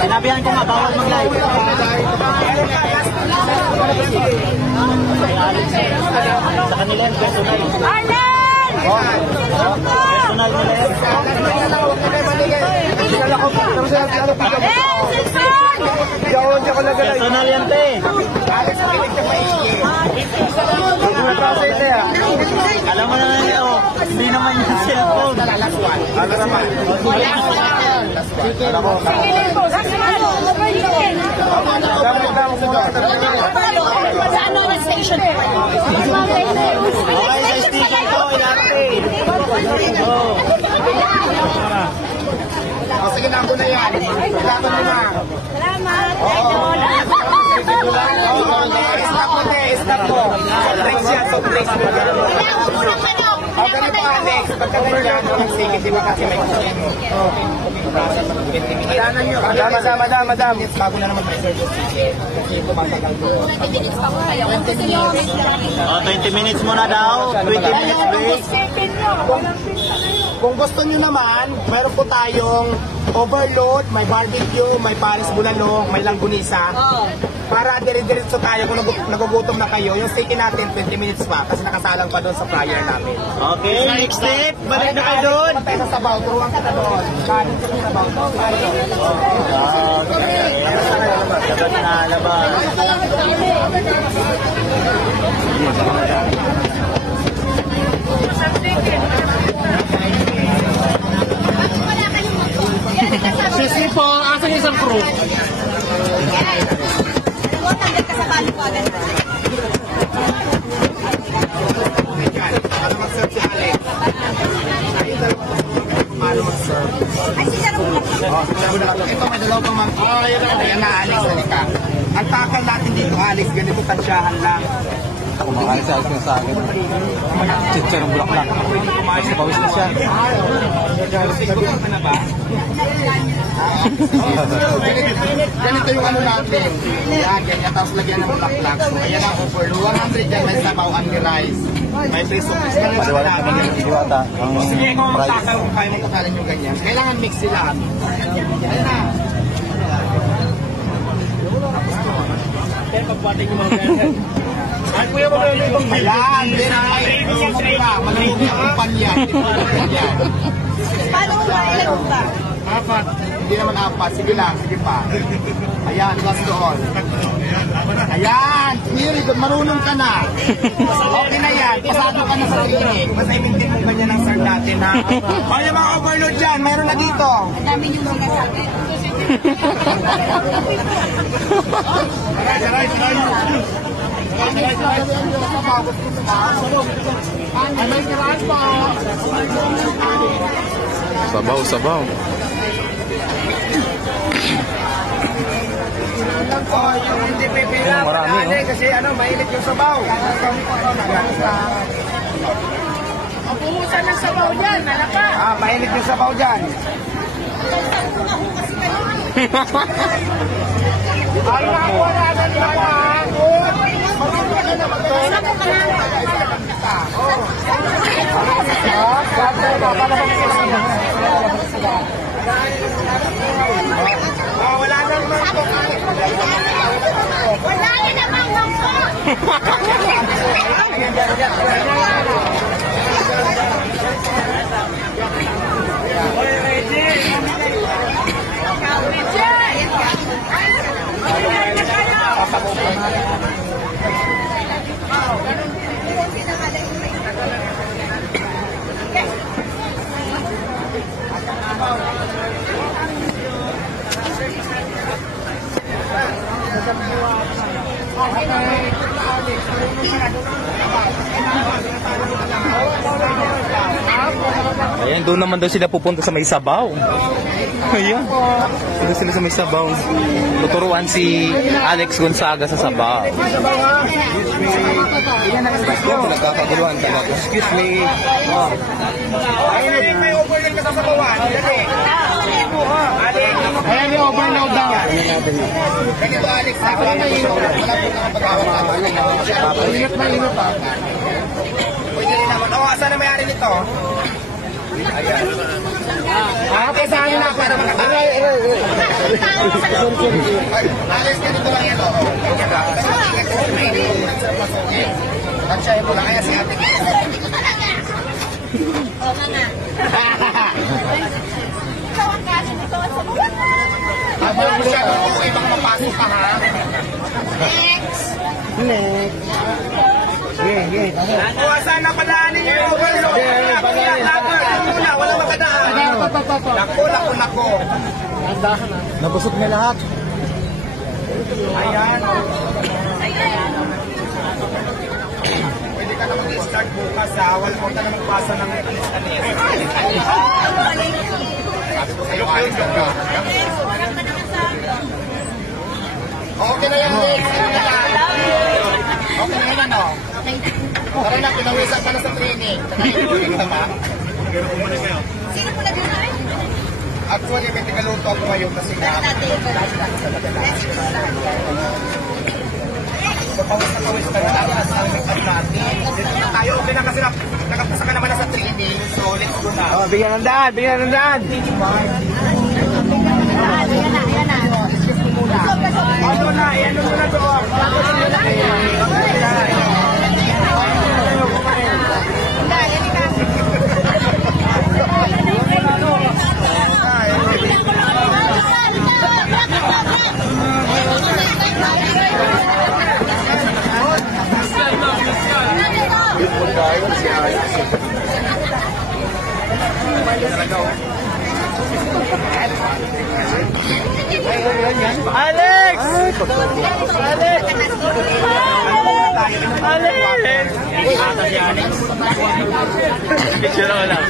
Sinabihan ko nga, bawal mag-live. Sa kanila yung personal. Arlen! Personal nila yun. Personal yan, te. Alam mo na nga, hindi naman yung cellphone. Ano naman? Saan na station? Sige na ako na yan. Salamat na. Salamat. Stop mo na, stop mo. Drinks yan, soft drinks. Ganun pa, Alex. Pagka ganyan, walang sige, di ba kasi may kusin. Kailangan nyo. Madam. Bago na naman may service. Kasi tumatagal ko. 20 minutes muna daw. 20 minutes break. Kung gusto nyo naman, meron po tayong overload, may barbecue, may paris bulalo, may langgunisa. Para dire-diretso tayo kung nagugutom na kayo. Yung steak natin, 20 minutes pa kasi nakasalang pa doon sa flyer namin. Okay, next step. Balik na kayo doon. Patay sa sabaw, turuan ka na doon. Kanin sa sabaw. Sagot na labas. Sisi po, asan yung isang crew? Ito may dalaw pang ayan na, Alex, halika. Ang takal natin dito, Alex, ganito tansyahan lang. Kumakain si Alex na sa akin. Chichar ng bulaklak. Basta pawis na siya. Siguro ka na ba? Ganito yung ano natin. Yan, ganyan. Tapos lagyan ng bulaklak. So, ayan ang offer. 100 yan, may sabaw ang rice. May peso. Maliwanag naman yung diwata. Ang sige, kung price. takal, kung kaya mo kakalin yung ganyan. Kailangan mix sila. Ayan na. Pero pagbuhatin yung mga ganyan. Ay, kuya, magkano ibang bilan? Ayan, din ang maluhog yung kumpanya. Paano mo ba? Ilan mo ba? Apat. Hindi naman apat. Sige lang, sige pa. Ayan, last doon. Ayan, very good. Marunong ka na. Okay na yan. Pasado ka na sa clinic. Basta i-maintain mo ganyan ang start natin, ha? O, yung mga overload dyan, mayroon na dito. Ang dami yung mga sabi. Sabaw. Yung hindi pipila. Marami, no? Kasi mainit yung sabaw. Ang pumusan ng sabaw dyan, malaka. Mainit yung sabaw dyan. Ay, wala na nila. Wala na naman po. Wala na naman po. Ayan, doon naman daw sila pupunta sa may sabaw. Ayan. Doon sila sa may sabaw. Tuturuan si Alex Gonzaga sa sabaw. Nagkakaguluhan talaga. Excuse me. Ayun, may overload ka sa sabawan. Ayan yung overload daw. Ganito, Alex. Wala po nakapag-awal. Ingat na ingat pa. Pwede rin naman. Asan na may-ari nito? Ayan. Ate, saan na para makakain? Alex, ganito lang yan, oo. Tansyahin mo lang, kaya si ate. Oo nga. Ikaw ang kasi ito ang sabuhan na. Habang mo siya, kung ibang mapasok ka, ha? Next. Kuwasan na padaanin niyo yung overload. Wala makadaan. Nako. Nabusog na lahat. Ayan. Pwede ka na mag-start bukas, ha? Wala mo na magpasa ng alis-alis. Sabi ko sa'yo, alis ka na. Okay na yan, Nick. Okay na yan, ano? Tara na, pinawisan ka na sa training. Training ka ba? Sino po nag-design? Actually, may tigaluto ako ngayon kasi nga. So, pawis ka na lang sa make-up natin. Dito na tayo. Okay na kasi nakapasa ka naman na sa training. So, let's go na. Bigyan ng daan, bigyan ng daan. Ayan na. Ano na, ano na to? Alex! Alex! Picture ako lang.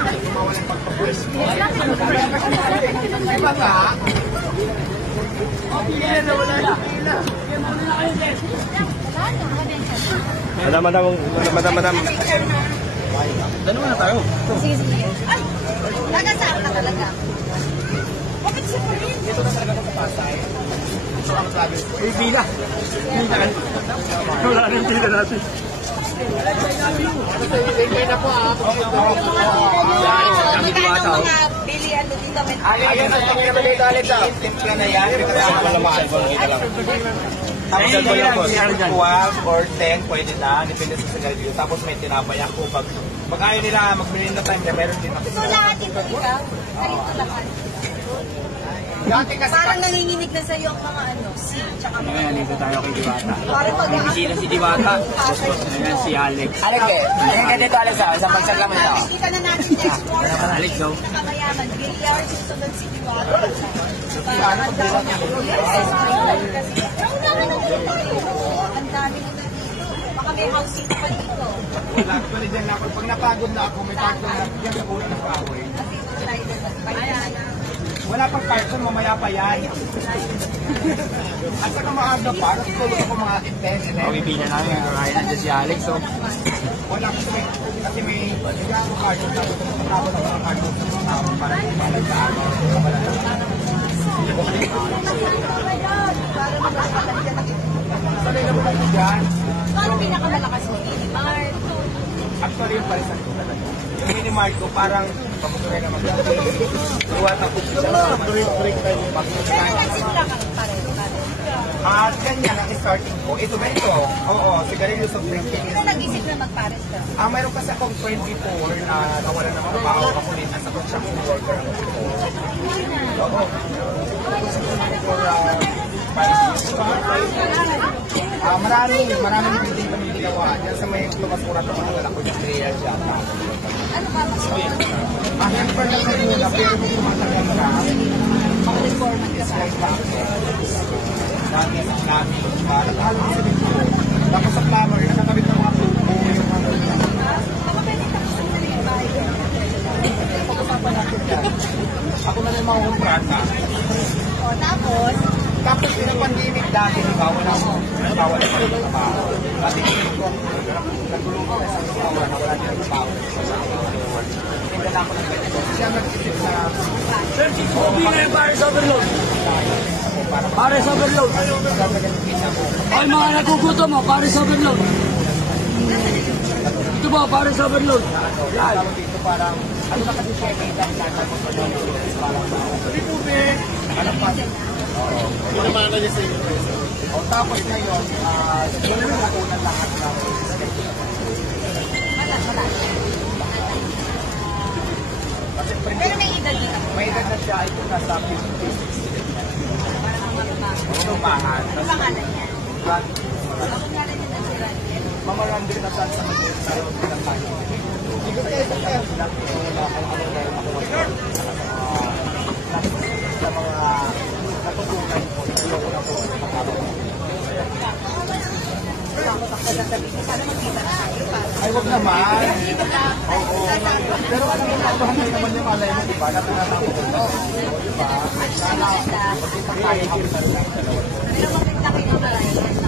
Diba ka? Madam. Dano na tayo. Sige. Ay! Nagasaan na talaga. Bakit siya pa rin? Dito na talaga sa Pasay. So, ang sabi ko. Bila. Wala nang bila natin. Magkano mga bilihan mo dito? Ayun na lang yung dito, Alex. Timpla na yan. Tapos yan lang po, 12 or 10, pwede na. Depende sa sigarilyo. Tapos may tinapay ako. Pag ayaw nila magbili na time, meron din ako. So lahat ito ikaw? Kayo ito lahat? Dati kasi Parang nanginginig na sa'yo ang mga ano, si, tsaka mga Ayan, dito tayo kay Diwata. parang Sino si Diwata? Ayan, si Alex. Alex Ayan ka dito, Alex. Sa pagsagla mo ito. Nakikita na natin next quarter. Alex, no? Nakamayaman. Bilyar, susunod si Diwata. Parang ang dami. Yes, kasi ang dami na dito. Ang dami na dito. Baka may housing pa dito. Wala ko pala dyan ako. Pag napagod na ako, may parto na dyan sa ulo ng kahoy. Kasi ito rider na. Ayan. Wala pang parto, mamaya pa yan. At saka maaga pa, natutulog ako mga 10. Okay, bila namin. Kaya nandiyan si Alex, oh. Wala kasi may ako carton na ito ng tao ng mga carton sa mga tao para hindi malagaan. Sanay na mo lang dyan. Ano pinakamalakas mo? Mart. Actually, yung parisan ko talaga. Yung mini-mart ko, parang paputuloy na mag-break. Iwata ko siya sa break tayo. Pero nagsimula ka pareho. At ganyan ang starting ko. Ito ba ito? Oo, sigarilyo sa break. Ito nag-isip na magpares ka. Mayroon kasi akong 24 na nawala ng mga tao. Ako rin as a construction worker. Oo. Maraming building kami ginawa. Diyan sa may tumasura ito, wala ko yung trail siya. Ano ka mas? Siyempre lang sa muna, pero kung tumatagal ka, Pang-reformat ka sa dami, naghalo ko sa dito. Tapos sa plumber, nakakabit ng mga tubo, yung mga Baka pwede ka gusto mo yung bahay. pag-usapan natin yan. Ako na rin makukontrata. O, tapos, Tapos pinapandemic dati, di ba? Wala mo trabaho. Dati ko, nagulong ko sa trabaho na wala din trabaho. Hindi na ako ng ganito. Siya nag-isip na, Sir, si Kobe na yung Paris Overload. Paris Overload. Ay, mga nagugutom mo, Paris Overload. Ito ba, Paris Overload. yan. Dito parang, ano na kasi siya, may dahil lang ako sa parang, Pinamana niya sa inyo. O tapos ngayon, wala na nakunan lahat ng Pero may edad dito. may edad na siya, ito nasa 50. Tumahan. Ano pangalan niya? Ano pangalan niya na si Randel? Mamarandi na saan sa mag-sayo ng tayo. Sige kayo sa kayo. Sa mga natutunan ko, sa loob na po sa pagkakaroon. Sana magkita na tayo para Ay, huwag naman. Oo. Pero alam mo, nabahan naman yung malay mo, diba? Na pinatapos ko. Diba? Sana, pagkita tayo, hapos na rin. pero magkita kayo ng marami.